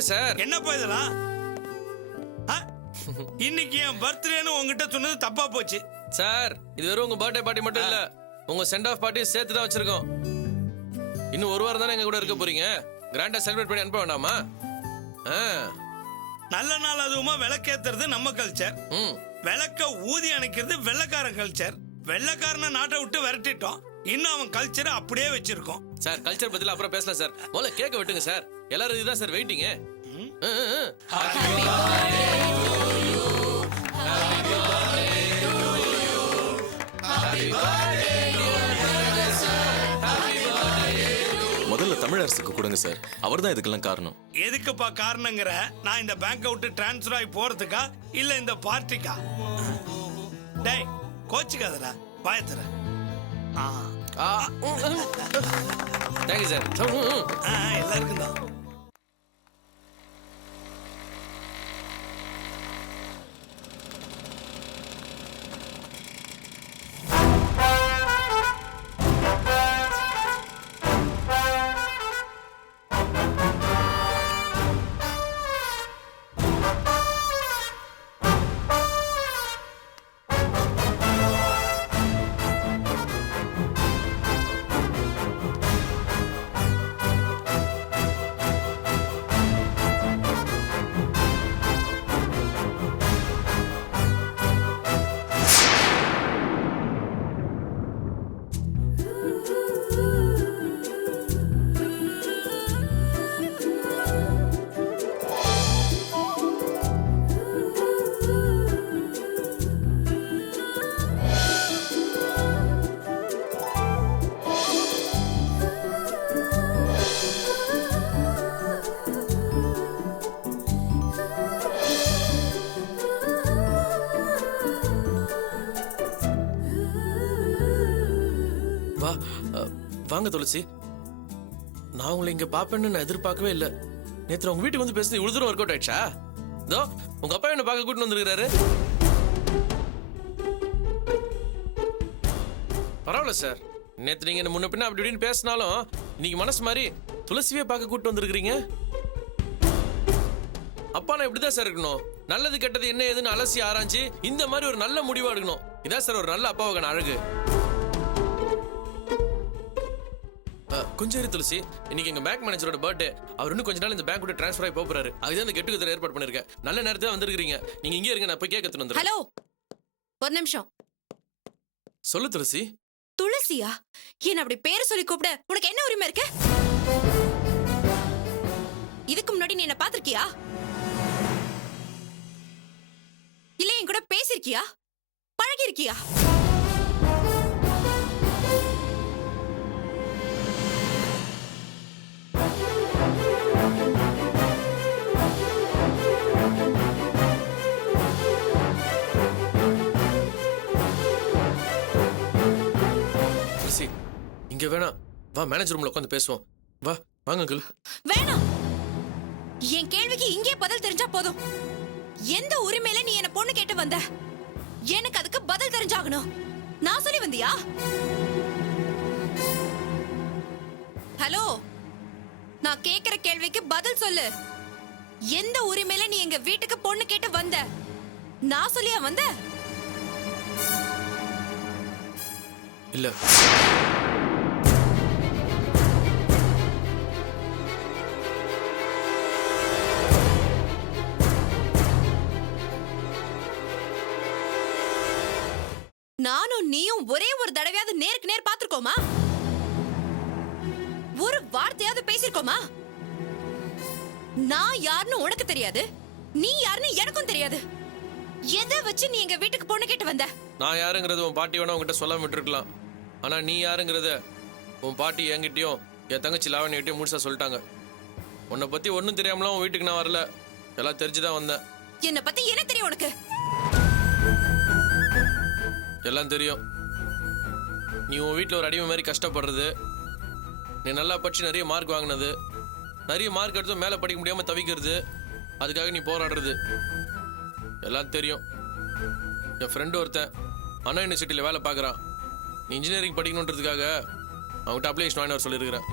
கொடுங்க சார். என்னப்பா இதெல்லாம்? இன்னைக்கு என் பர்த்டேன்னு உங்ககிட்ட சொன்னது தப்பா போச்சு சார். இது வெறும் உங்க பர்த்டே பார்ட்டி மட்டும் இல்ல, உங்க சென்ட் ஆஃப் பார்ட்டி சேர்த்து தான் வச்சிருக்கோம். இன்னும் ஒரு வாரம் தானே எங்க கூட இருக்க போறீங்க. கிராண்டா செலிப்ரேட் பண்ணி அனுப்ப வேண்டாமா? நல்ல நாள் அதுவுமா விளக்கேத்துறது நம்ம கல்ச்சர். விளக்க ஊதி அணைக்கிறது வெள்ளக்காரன் கல்ச்சர். வெள்ளக்காரனை நாட்டை விட்டு விரட்டிட்டோம். இன்னும் அவன் கல்ச்சரை அப்படியே வச்சிருக்கோம். சார் கல்ச்சர் பத்தில அப்புறம் பேசலாம் சார். முதல்ல கேக்க விட்டுங்க சார். எல்லாரும் இதுதான் சார் வெயிட்டிங். முதல்ல தமிழரசுக்கு கொடுங்க சார். அவர் தான் இதுக்கெல்லாம் காரணம். எதுக்குப்பா காரணங்கிற? நான் இந்த பேங்கை விட்டு டிரான்ஸ்ஃபர் ஆகி போறதுக்கா இல்ல இந்த பார்ட்டிக்கா? டேய் கோச்சுக்காதடா, பாயத்துற. Thank you sir. எல்லாருக்கும் தான். வாங்க துளசி. நான் உங்களை இங்க பாப்பேன்னு நான் எதிர்பார்க்கவே இல்லை. நேற்று உங்க வீட்டுக்கு வந்து பேசுறது இவ்வளவு தூரம் ஒர்க் அவுட் ஆயிடுச்சா? இதோ உங்க அப்பா என்ன பார்க்க கூட்டிட்டு வந்திருக்காரு. பரவாயில்ல சார். நேற்று நீங்க என்ன முன்ன பின்ன அப்படி இப்படின்னு பேசினாலும் இன்னைக்கு மனசு மாதிரி துளசியே பார்க்க கூட்டிட்டு வந்திருக்கிறீங்க. அப்பா நான் இப்படிதான் சார் இருக்கணும். நல்லது கெட்டது என்ன ஏதுன்னு அலசி ஆராய்ச்சி இந்த மாதிரி ஒரு நல்ல முடிவா எடுக்கணும். இதான் சார் ஒரு நல்ல அப்பாவுக்கான அழகு. கொஞ்சம் துளசி, இன்னைக்கு எங்க பேங்க் மேனேஜரோட பர்த்டே. அவர் இன்னும் கொஞ்ச நாள் இந்த பேங்க் விட்டு ட்ரான்ஸ்ஃபர் ஆகி போறாரு. அதுதான் இந்த கெட் டுகெதர் ஏற்பாடு பண்ணிருக்கேன். நல்ல நேரத்துல வந்திருக்கீங்க. நீங்க இங்கே இருங்க, நான் போய் கேக் எடுத்துட்டு வந்துறேன். ஹலோ, ஒரு நிமிஷம். சொல்லு துளசி. துளசியா? என்ன அப்படி பேரை சொல்லி கூப்பிட உனக்கு என்ன உரிமை இருக்கு? இதுக்கு முன்னாடி நீ என்ன பாத்திருக்கியா? இல்ல என் கூட பேசிருக்கியா? பழகி இருக்கியா? இங்க வேணாம், வா மேனேஜர் ரூம்ல உட்காந்து பேசுவோம். வா வாங்க அங்கிள். வேணாம். என் கேள்விக்கு இங்கே பதில் தெரிஞ்சா போதும். எந்த உரிமையில நீ என்ன பொண்ணு கேட்டு வந்த? எனக்கு அதுக்கு பதில் தெரிஞ்சாகணும். நான் சொல்லி வந்தியா? ஹலோ, நான் கேக்குற கேள்விக்கு பதில் சொல்லு. எந்த உரிமையில நீ எங்க வீட்டுக்கு பொண்ணு கேட்டு வந்த? நான் சொல்லியா வந்த? இல்ல. நானும் நீயும் ஒரே ஒரு தடவையாவது நேருக்கு நேர் பாத்துருக்கோமா? ஒரு வார்த்தையாவது பேசிருக்கோமா? நான் யாருன்னு உனக்கு தெரியாது, நீ யாருன்னு எனக்கும் தெரியாது. எதை வச்சு நீ எங்க வீட்டுக்கு பொண்ணு கேட்டு வந்த? நான் யாருங்கிறது உன் பாட்டி வேணா உங்ககிட்ட சொல்லாம விட்டுருக்கலாம். ஆனா நீ யாருங்கிறத உன் பாட்டி என்கிட்டயும் என் தங்கச்சி லாவண்யகிட்டயும் முழுசா சொல்லிட்டாங்க. உன்னை பத்தி ஒன்னும் தெரியாமலாம் உன் வீட்டுக்கு நான் வரல, எல்லாம் தெரிஞ்சுதான் வந்தேன். என்ன பத்தி என்ன தெரியும் உனக்கு? எல்லாம் தெரியும். நீ உன் வீட்டில் ஒரு அடிமை மாதிரி கஷ்டப்படுறது, நீ நல்லா படிச்சு நிறைய மார்க் வாங்கினது, நிறைய மார்க் எடுத்து மேலே படிக்க முடியாமல் தவிக்கிறது, அதுக்காக நீ போராடுறது எல்லாம் தெரியும். என் ஃப்ரெண்டு ஒருத்தன் அண்ணா யூனிவர்சிட்டியில் வேலை பார்க்குறான். நீ இன்ஜினியரிங் படிக்கணுன்றதுக்காக அவங்ககிட்ட அப்ளிகேஷன் வாங்கி வர சொல்லியிருக்கிறேன்.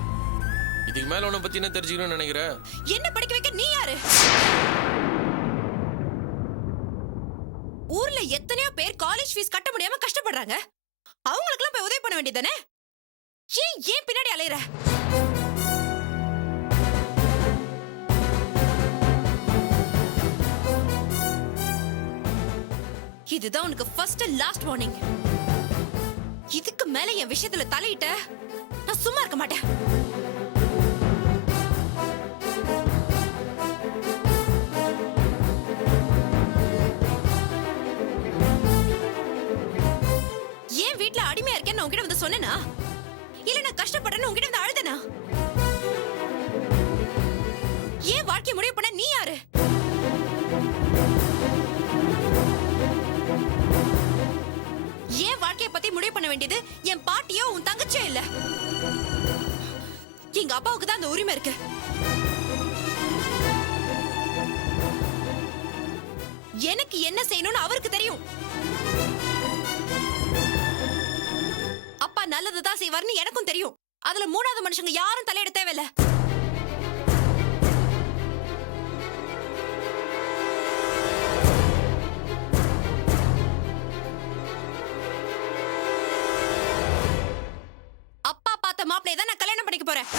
இதுக்கு மேல உன்னை பத்தி என்ன தெரிஞ்சுக்கணும்னு நினைக்கிற? என்ன படிக்க வைக்க நீ யாரு? ஊர்ல எத்தனையோ பேர் காலேஜ் ஃபீஸ் கட்ட முடியாம கஷ்டப்படுறாங்க. அவங்களுக்கெல்லாம் போய் உதவி பண்ண வேண்டியதானே? ஏன் பின்னாடி அலையற? இதுதான் உனக்கு ஃபர்ஸ்ட் அண்ட் லாஸ்ட் வார்னிங். இதுக்கு மேல என் விஷயத்துல தலையிட்ட நான் சும்மா இருக்க மாட்டேன். ஏன் வீட்ல அடிமையா இருக்கேன்னு உன்கிட்ட வந்து சொன்னேனா? இல்ல நான் கஷ்டப்படுறேன்னு உன்கிட்ட வந்து அழுதனா? ஏன் வாழ்க்கை முடிவு பண்ண நீ யாரு? ஏன் வாழ்க்கைய பத்தி முடிவு பண்ண வேண்டியது என் பாட்டியோ உன் தங்கச்சியோ இல்ல. எங்க அப்பாவுக்கு தான் அந்த உரிமை இருக்கு. எனக்கு என்ன செய்யணும்னு அவருக்கு தெரியும். அப்பா நல்லதுதான் செய்வார்னு எனக்கும் தெரியும். அதுல மூணாவது மனுஷங்க யாரும் தலையிட தேவையில்ல. அப்பா பார்த்த மாப்பிளைய தான் நான் கல்யாணம் பண்ணிக்க போறேன்.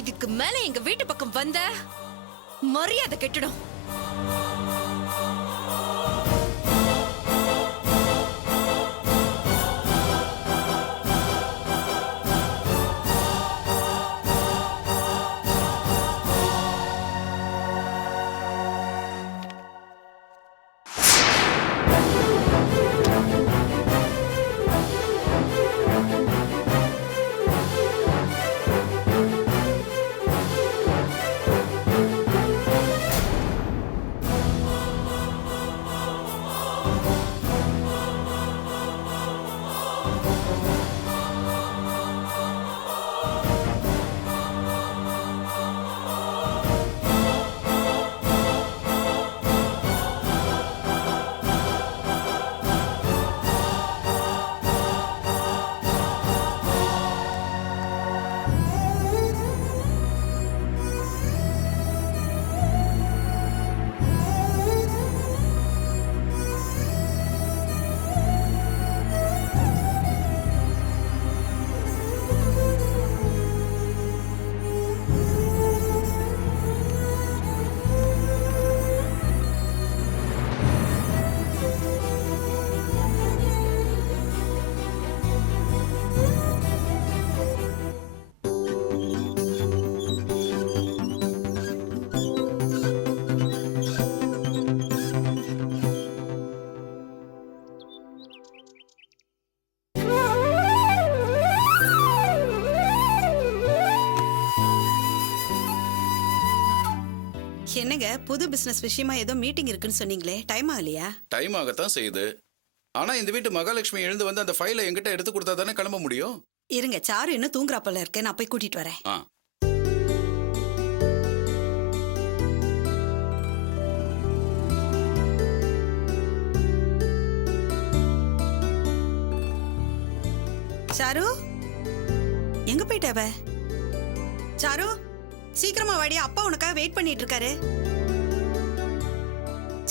இதுக்கு மேல எங்க வீட்டு பக்கம் வந்த மரியாதை கெட்டுடும். என்னங்க புது பிசினஸ் விஷயமா ஏதோ மீட்டிங் இருக்குன்னு சொன்னீங்களே, டைம் ஆகலையா? டைம் ஆகத்தான் செய்யுது. ஆனா இந்த வீட்டு மகாலட்சுமி எழுந்து வந்து அந்த ஃபைலை என்கிட்ட எடுத்து கொடுத்தா தானே கிளம்ப முடியும். இருங்க, சாரு இன்னும் தூங்குறாப்பல இருக்கு, நான் போய் கூட்டிட்டு வரேன். ஆ சாரு எங்க போயிட்டவ? சாரு சீக்கிரமா வாடி, அப்பா உனக்காக வெயிட் பண்ணிட்டு இருக்காரு.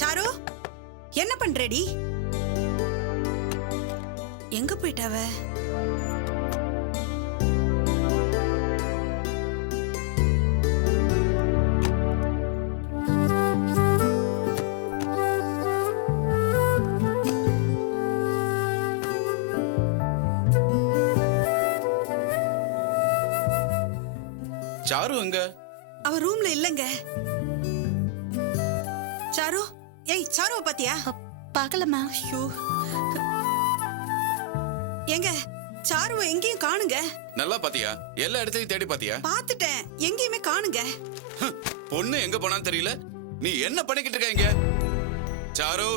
சாரு என்ன பண்றடி? எங்க போயிட்டவ? சாரு எங்க? அவ ரூம்ல இல்லங்க. சாரு, ஏய் சாருவ பாத்தியா? பார்க்கலமா. ஐயோ, எங்க சாருவ எங்கேயும் காணுங்க. நல்லா பாத்தியா? எல்லா இடத்தையும் தேடி பாத்தியா? பாத்துட்டேன், எங்கேயுமே காணுங்க. பொண்ணு எங்க போனான்னு தெரியல. நீ என்ன பண்ணிக்கிட்டு இருக்க இங்க? சாரு,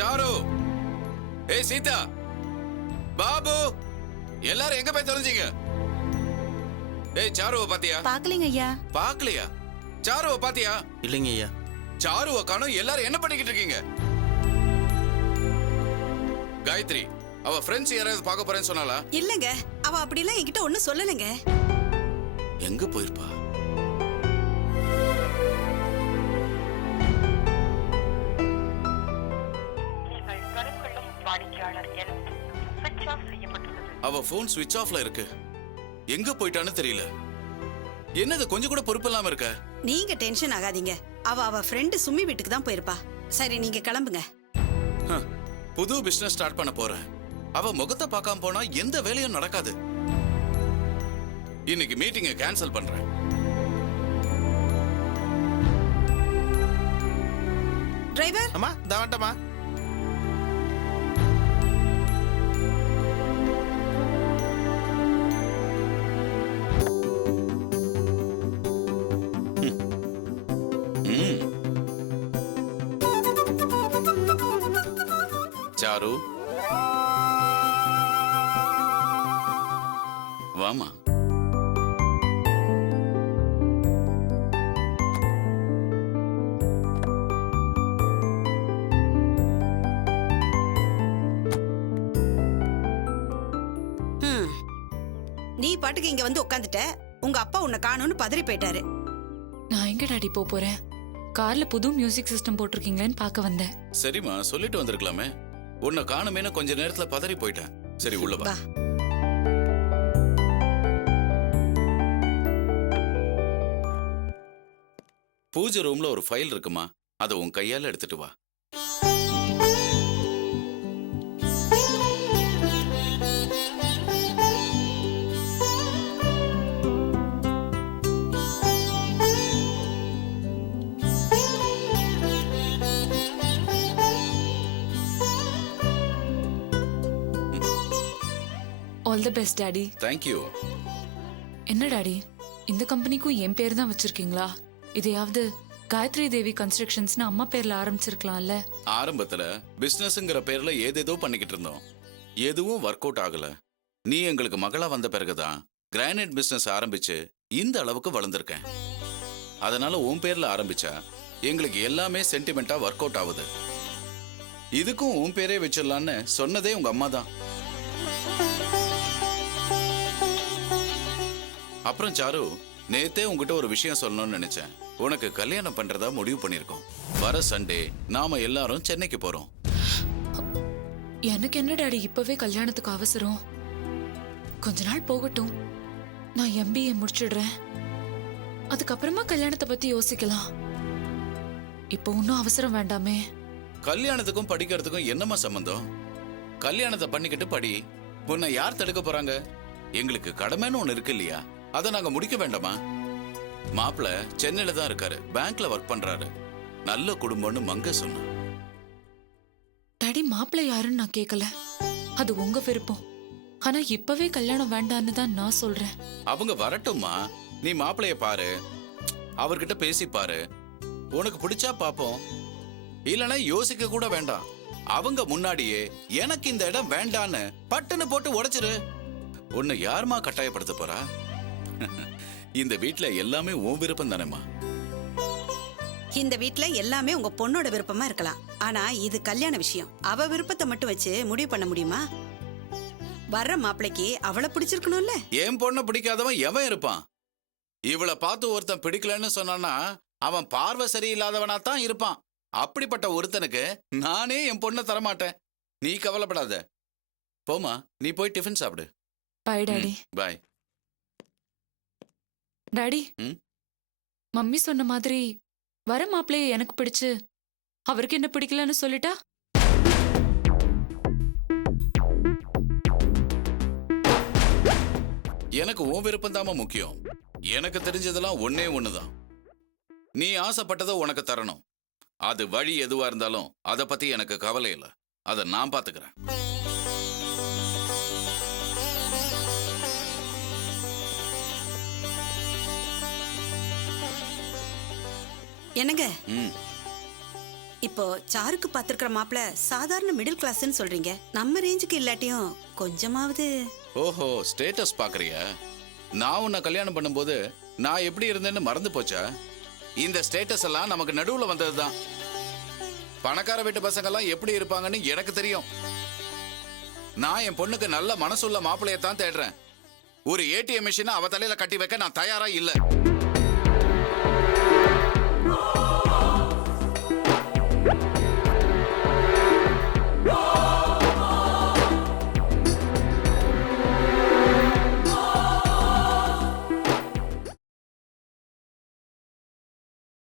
சாரு, ஏய் சீதா, பாபு, எல்லாரும் எங்க போய் தொலைஞ்சீங்க? ஏய் சாருவ பாத்தியா? பார்க்கலங்க ஐயா. பாக்கலையா? சாருவ பாத்தியா? இல்லைங்க ஐயா. சாருவை காணோம். எல்லாரும் என்ன பண்ணிக்கிட்டு இருக்கீங்க? காயத்ரி, அவ ஃப்ரெண்ட்ஸ் யாராவது பார்க்க போறேன்னு சொன்னாளா? இல்லங்க, அவ அப்படிலாம் என்கிட்ட ஒண்ணும் சொல்லலைங்க. எங்க போயிருப்பா? அவ போன் ஸ்விட்ச் ஆஃப்ல இருக்கு. எங்க போயிட்டான்னு தெரியல. என்னது கொஞ்சம் கூட பொறுப்பு இல்லாம இருக்க? நீங்க டென்ஷன் ஆகாதீங்க. அவ ஃப்ரெண்டு சுமி வீட்டுக்கு தான் போயிருப்பா. சரி, நீங்க கிளம்புங்க. புது பிசினஸ் ஸ்டார்ட் பண்ண போறேன். அவ முகத்தை பார்க்காம போனா எந்த வேலையும் நடக்காது. இன்னைக்கு மீட்டிங்கை கேன்சல் பண்றேன். டிரைவர், அம்மா தவட்டமா. சாரு, வாமா. நீ பாட்டுக்கு இங்க வந்து உட்காந்துட்ட. உங்க அப்பா உன்னை காணோன்னு பதறி போயிட்டாரு. நான் எங்க டாடி போறேன்? கார்ல புது மியூசிக் சிஸ்டம் போட்டிருக்கீங்களேன்னு பார்க்க வந்தேன். சரிம்மா, சொல்லிட்டு வந்திருக்கலாமே. உன்னை காணுமேனு கொஞ்ச நேரத்துல பதறி போயிட்டேன். சரி, உள்ள வா. பூஜை ரூம்ல ஒரு ஃபைல் இருக்குமா, அதை உன் கையால எடுத்துட்டு வா. All the best daddy. Thank you. என்ன டாடி, இந்த கம்பெனிக்கும் என் பேர் தான் வச்சிருக்கீங்களா? இதையாவது காயத்ரி தேவி கன்ஸ்ட்ரக்ஷன்ஸ்னு அம்மா பேர்ல ஆரம்பிச்சிருக்கலாம்ல. ஆரம்பத்துல பிசினஸ்ங்கிற பேர்ல ஏதேதோ பண்ணிக்கிட்டு இருந்தோம். எதுவும் ஒர்க் அவுட் ஆகல. நீ எங்களுக்கு மகளா வந்த பிறகுதான் கிரானைட் பிசினஸ் ஆரம்பிச்சு இந்த அளவுக்கு வளர்ந்துருக்கேன். அதனால உன் பேர்ல ஆரம்பிச்சா எங்களுக்கு எல்லாமே சென்டிமெண்டா ஒர்க் அவுட் ஆகுது. இதுக்கும் உன் பேரே வச்சிடலான்னு சொன்னதே உங்க அம்மா தான். அப்புறம் சாரு, நேத்தே உங்ககிட்ட ஒரு விஷயம் சொல்லணும்னு நினைச்சேன். உனக்கு கல்யாணம் பண்றதா முடிவு பண்ணிருக்கோம். வர சண்டே நாம எல்லாரும் சென்னைக்கு போறோம். எனக்கு என்ன டாடி இப்பவே கல்யாணத்துக்கு அவசரம்? கொஞ்ச நாள் போகட்டும். நான் MBA முடிச்சிடுறேன். அதுக்கப்புறமா கல்யாணத்தை பத்தி யோசிக்கலாம். இப்போ ஒன்னும் அவசரம் வேண்டாமே. கல்யாணத்துக்கும் படிக்கிறதுக்கும் என்னமா சம்பந்தம்? கல்யாணத்தை பண்ணிக்கிட்டு படி. உன்னை யார் தடுக்க போறாங்க? எங்களுக்கு கடமைன்னு ஒண்ணு இருக்கு இல்லையா? அதை நாங்க முடிக்க வேண்டாமா? மாப்பிள்ள சென்னையில தான் இருக்காரு, பேங்க்ல ஒர்க் பண்றாரு. நல்ல குடும்பம்னு மங்க சொன்ன. டாடி, மாப்பிள்ளை யாருன்னு நான் கேட்கல. அது உங்க விருப்பம். ஆனா இப்பவே கல்யாணம் வேண்டான்னு தான் நான் சொல்றேன். அவங்க வரட்டும்மா. நீ மாப்பிள்ளைய பாரு, அவர்கிட்ட பேசி பாரு. உனக்கு பிடிச்சா பாப்போம், இல்லனா யோசிக்க கூட வேண்டாம். அவங்க முன்னாடியே எனக்கு இந்த இடம் வேண்டான்னு பட்டுன்னு போட்டு உடைச்சிரு. உன்னை யாருமா கட்டாயப்படுத்த போறா? இந்த வீட்ல எல்லாமே உன் விருப்பம் தானேம்மா. இந்த வீட்ல எல்லாமே உங்க பொண்ணோட விருப்பமா இருக்கலாம். ஆனா இது கல்யாண விஷயம். அவ விருப்பத்தை மட்டும் வச்சு முடிவு பண்ண முடியுமா? வர்ற மாப்பிளைக்கு அவளை பிடிச்சிருக்கணும்ல. என் பொண்ணை பிடிக்காதவன் எவன் இருப்பான்? இவளை பார்த்து ஒருத்தன் பிடிக்கலன்னு சொன்னான்னா அவன் பார்வை சரியில்லாதவனா தான் இருப்பான். அப்படிப்பட்ட ஒருத்தனுக்கு நானே என் பொண்ணை தரமாட்டேன். நீ கவலைப்படாத. போமா, நீ போய் டிஃபன் சாப்பிடு. Bye daddy. Bye. Daddy, mummy சொன்ன மாதிரி வர மாப்பிள்ளைய எனக்கு பிடிச்சு அவருக்கு என்ன பிடிக்கலன்னு சொல்லிட்டா? எனக்கு உன் விருப்பம் தாமா முக்கியம். எனக்கு தெரிஞ்சதெல்லாம் ஒன்னே ஒண்ணுதான். நீ ஆசைப்பட்டதை உனக்கு தரணும். அது வழி எதுவா இருந்தாலும் அதை பத்தி எனக்கு கவலை இல்லை. அதை நான் பாத்துக்கிறேன். என்னங்க, இப்போ சாருக்கு பாத்துருக்கிற மாப்பிள சாதாரண மிடில் கிளாஸ்ன்னு சொல்றீங்க. நம்ம ரேஞ்சுக்கு இல்லாட்டியும் கொஞ்சமாவது. ஓஹோ, ஸ்டேட்டஸ் பாக்குறியா? நான் உன்னை கல்யாணம் பண்ணும்போது நான் எப்படி இருந்தேன்னு மறந்து போச்சா? இந்த ஸ்டேட்டஸ் எல்லாம் நமக்கு நடுவுல வந்ததுதான். பணக்கார வீட்டு பசங்க எல்லாம் எப்படி இருப்பாங்கன்னு எனக்கு தெரியும். நான் என் பொண்ணுக்கு நல்ல மனசுள்ள மாப்பிள்ளையத்தான் தேடுறேன். ஒரு ஏடிஎம் மிஷினை அவ தலையில கட்டி வைக்க நான் தயாரா இல்ல.